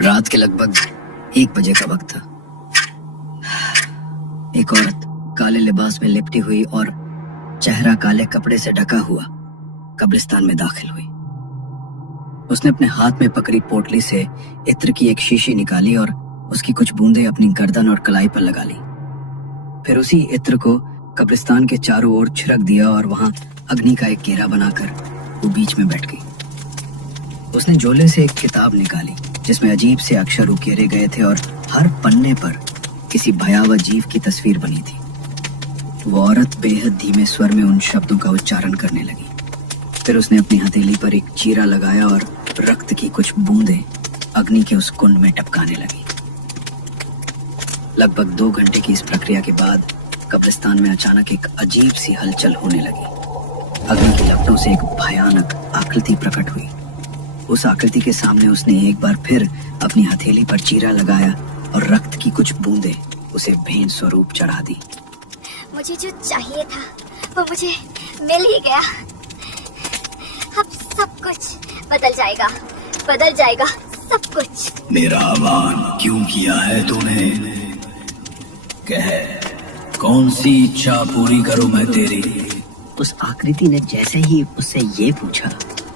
रात के लगभग 1 बजे का वक्त था। एक औरत काले लिबास में लिपटी हुई और चेहरा काले कपड़े से ढका हुआ कब्रिस्तान में दाखिल हुई। उसने अपने हाथ में पकड़ी पोटली से इत्र की एक शीशी निकाली और उसकी कुछ बूंदें अपनी गर्दन और कलाई पर लगा ली। फिर उसी इत्र को कब्रिस्तान के चारों ओर छिड़क दिया और वहां अग्नि का एक घेरा बनाकर वो बीच में बैठ गई। उसने झोले से एक किताब निकाली जिसमें अजीब से अक्षर उकेरे गए थे और हर पन्ने पर किसी भयावह जीव की तस्वीर बनी थी। वो औरत बेहद धीमे स्वर में उन शब्दों का उच्चारण करने लगी। फिर उसने अपनी हथेली पर एक चीरा लगाया और रक्त की कुछ बूंदें अग्नि के उस कुंड में टपकाने लगी। लगभग 2 घंटे की इस प्रक्रिया के बाद कब्रिस्तान में अचानक एक अजीब सी हलचल होने लगी। अग्नि की लपटों से एक भयानक आकृति प्रकट हुई। उस आकृति के सामने उसने एक बार फिर अपनी हथेली पर चीरा लगाया और रक्त की कुछ बूंदें उसे भेंट स्वरूप चढ़ा दी। मुझे जो चाहिए था वो मुझे मिल ही गया। अब सब कुछ बदल जाएगा सब कुछ। मेरा आह्वान क्यों किया है तूने? कह, कौन सी इच्छा पूरी करूं मैं तेरी? उस आकृति ने जैसे ही उससे ये पूछा,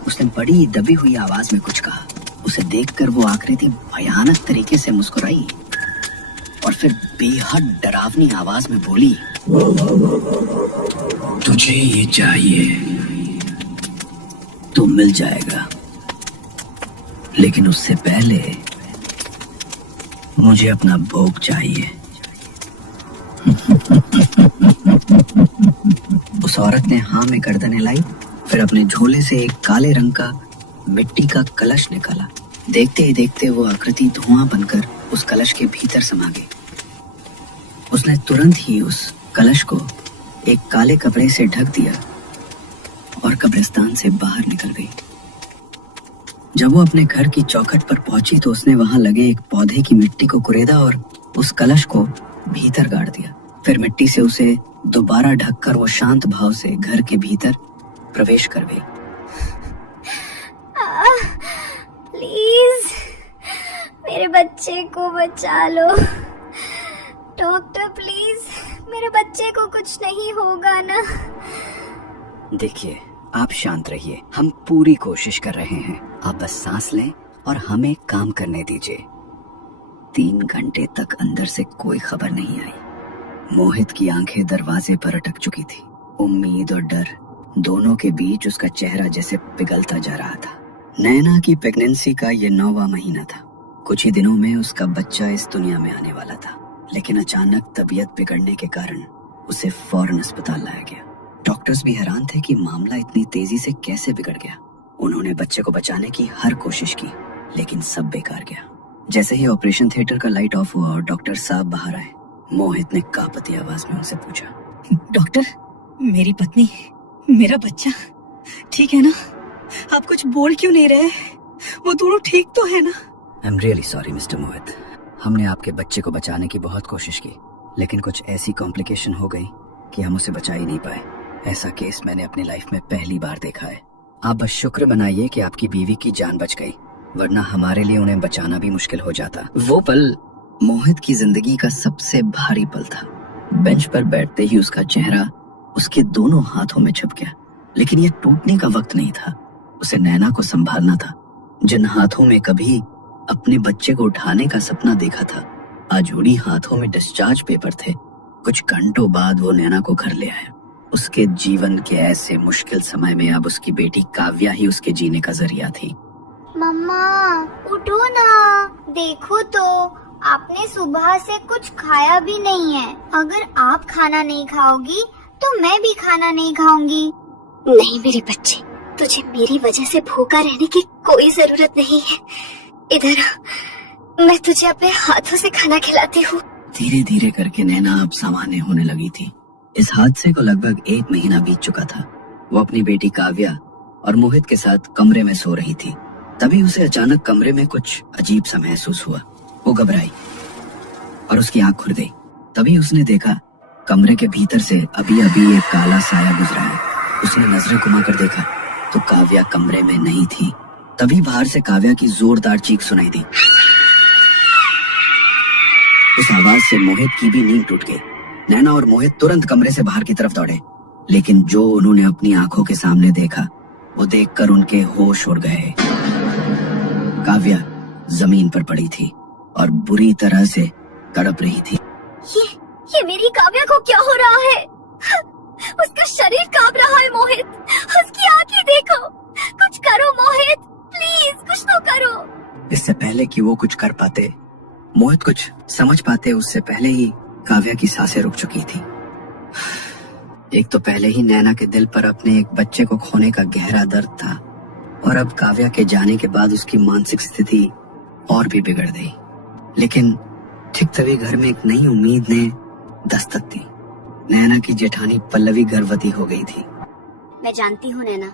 उसने बड़ी दबी हुई आवाज में कुछ कहा। उसे देखकर वो आकृति भयानक तरीके से मुस्कुराई और फिर बेहद डरावनी आवाज में बोली, तुझे ये चाहिए तो मिल जाएगा, लेकिन उससे पहले मुझे अपना भोग चाहिए। उस औरत ने हाँ में गर्दनें लाई। फिर अपने झोले से एक काले रंग का मिट्टी का कलश निकाला। देखते ही देखते वो आकृति धुआं बनकर उस कलश के भीतर समा गई। उसने तुरंत ही उस कलश को एक काले कपड़े से ढक दिया और कब्रिस्तान से बाहर निकल गई। जब वो अपने घर की चौखट पर पहुंची तो उसने वहां लगे एक पौधे की मिट्टी को कुरेदा और उस कलश को भीतर गाड़ दिया। फिर मिट्टी से उसे दोबारा ढककर वो शांत भाव से घर के भीतर प्रवेश कर गई। प्लीज मेरे बच्चे को बचा लो डॉक्टर, प्लीज मेरे बच्चे को कुछ नहीं होगा ना? देखिए, आप शांत रहिए, हम पूरी कोशिश कर रहे हैं। आप बस सांस लें और हमें काम करने दीजिए। 3 घंटे तक अंदर से कोई खबर नहीं आई। मोहित की आंखें दरवाजे पर अटक चुकी थी। उम्मीद और डर दोनों के बीच उसका चेहरा जैसे पिघलता जा रहा था। नैना की प्रेगनेंसी का ये 9वां महीना था। कुछ ही दिनों में उसका बच्चा इस दुनिया में आने वाला था, लेकिन अचानक तबीयत बिगड़ने के कारण उसे फौरन अस्पताल लाया गया। डॉक्टर्स भी हैरान थे कि मामला इतनी तेजी से कैसे बिगड़ गया। उन्होंने बच्चे को बचाने की हर कोशिश की, लेकिन सब बेकार गया। जैसे ही ऑपरेशन थिएटर का लाइट ऑफ हुआ और डॉक्टर साहब बाहर आए, मोहित ने कांपती आवाज में उनसे पूछा, डॉक्टर, मेरी पत्नी, मेरा बच्चा ठीक है ना? आप कुछ बोल क्यों नहीं रहे? वो दोनों ठीक तो है ना? I am really sorry mister Mohit. हमने आपके बच्चे को बचाने की बहुत कोशिश की, लेकिन कुछ ऐसी कॉम्प्लिकेशन हो गई कि हम उसे बचा ही नहीं पाए। ऐसा केस मैंने अपनी लाइफ में पहली बार देखा है। आप बस शुक्र मनाइए कि आपकी बीवी की जान बच गई, वरना हमारे लिए उन्हें बचाना भी मुश्किल हो जाता। वो पल मोहित की जिंदगी का सबसे भारी पल था। बेंच पर बैठते ही उसका चेहरा उसके दोनों हाथों में छुप गया। लेकिन यह टूटने का वक्त नहीं था। उसे नैना को संभालना था, जिन हाथों में कभी अपने बच्चे को उठाने का सपना देखा था, आज उन्हीं हाथों में डिस्चार्ज पेपर थे। कुछ घंटों बाद वो नैना को घर ले आया। उसके जीवन के ऐसे मुश्किल समय में अब उसकी बेटी काव्या ही उसके जीने का जरिया थी। मम्मा उठो ना, देखो तो आपने सुबह से कुछ खाया भी नहीं है। अगर आप खाना नहीं खाओगी तो मैं भी खाना नहीं खाऊंगी। नहीं मेरे बच्चे, तुझे मेरी वजह से भूखा रहने की कोई जरूरत नहीं है। इधर आ, मैं तुझे अपने हाथों से खाना खिलाती हूँ। धीरे धीरे करके नैना अब सामान्य होने लगी थी। इस हादसे को लगभग 1 महीना बीत चुका था। वो अपनी बेटी काव्या और मोहित के साथ कमरे में सो रही थी। तभी उसे अचानक कमरे में कुछ अजीब सा महसूस हुआ। वो घबराई और उसकी आंख खुल गई। तभी उसने देखा कमरे के भीतर से अभी अभी एक काला साया गुजरा है। उसने नजरें घुमाकर देखा तो काव्या कमरे में नहीं थी। तभी बाहर से काव्या की जोरदार चीख सुनाई दी। उस आवाज से मोहित की भी नींद टूट गई। नैना और मोहित तुरंत कमरे से बाहर की तरफ दौड़े, लेकिन जो उन्होंने अपनी आंखों के सामने देखा वो देखकर उनके होश उड़ गए। काव्या जमीन पर पड़ी थी और बुरी तरह से तड़प रही थी। ये मेरी काव्या को क्या हो रहा है? उसका शरीर कांप रहा है मोहित, उसकी आंखें देखो। कुछ करो मोहित, प्लीज कुछ तो करो। इससे पहले कि वो कुछ कर पाते, मोहित कुछ समझ पाते, उससे पहले ही काव्या की सांसें रुक चुकी थी। एक तो पहले ही नैना के दिल पर अपने एक बच्चे को खोने का गहरा दर्द था, और अब काव्या के जाने के बाद उसकी मानसिक स्थिति और भी बिगड़ गई। लेकिन ठीक तभी घर में एक नई उम्मीद ने दस्तक दी। नैना की जेठानी पल्लवी गर्भवती हो गई थी। मैं जानती हूँ नैना,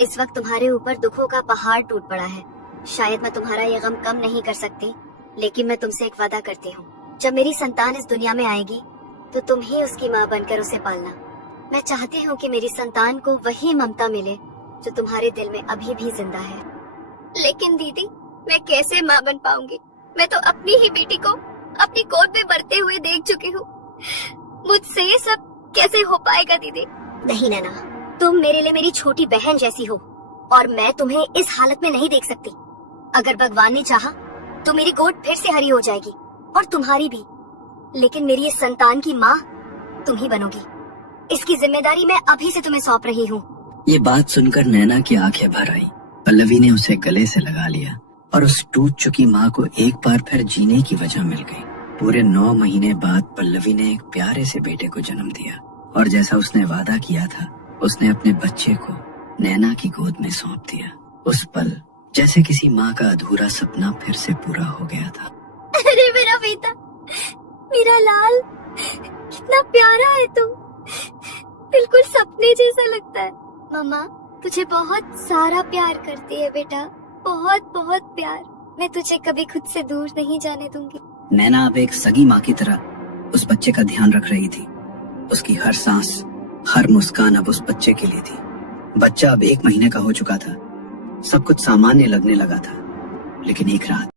इस वक्त तुम्हारे ऊपर दुखों का पहाड़ टूट पड़ा है। शायद मैं तुम्हारा ये गम कम नहीं कर सकती, लेकिन मैं तुमसे एक वादा करती हूँ, जब मेरी संतान इस दुनिया में आएगी तो तुम ही उसकी माँ बनकर उसे पालना। मैं चाहती हूँ कि मेरी संतान को वही ममता मिले जो तुम्हारे दिल में अभी भी जिंदा है। लेकिन दीदी, मैं कैसे माँ बन पाऊंगी? मैं तो अपनी ही बेटी को अपनी गोद में बढ़ते हुए देख चुकी हूँ। मुझसे ये सब कैसे हो पाएगा दीदी? नहीं नैना, तुम मेरे लिए मेरी छोटी बहन जैसी हो, और मैं तुम्हें इस हालत में नहीं देख सकती। अगर भगवान ने चाहा तो मेरी गोद फिर से हरी हो जाएगी, और तुम्हारी भी। लेकिन मेरी इस संतान की माँ तुम ही बनोगी। इसकी जिम्मेदारी मैं अभी से तुम्हें सौंप रही हूँ। ये बात सुनकर नैना की आंखें भर आई। पल्लवी ने उसे गले से लगा लिया और उस टूट चुकी माँ को एक बार फिर जीने की वजह मिल गई। पूरे 9 महीने बाद पल्लवी ने एक प्यारे से बेटे को जन्म दिया, और जैसा उसने वादा किया था, उसने अपने बच्चे को नैना की गोद में सौंप दिया। उस पल जैसे किसी माँ का अधूरा सपना फिर से पूरा हो गया था। अरे मेरा बेटा, मेरा लाल, कितना प्यारा है तू, बिल्कुल सपने जैसा लगता है। मम्मा तुझे बहुत सारा प्यार करती है बेटा, बहुत बहुत प्यार। मैं तुझे कभी खुद से दूर नहीं जाने दूंगी। नैना अब एक सगी माँ की तरह उस बच्चे का ध्यान रख रही थी। उसकी हर सांस, हर मुस्कान अब उस बच्चे के लिए थी। बच्चा अब 1 महीने का हो चुका था। सब कुछ सामान्य लगने लगा था, लेकिन एक रात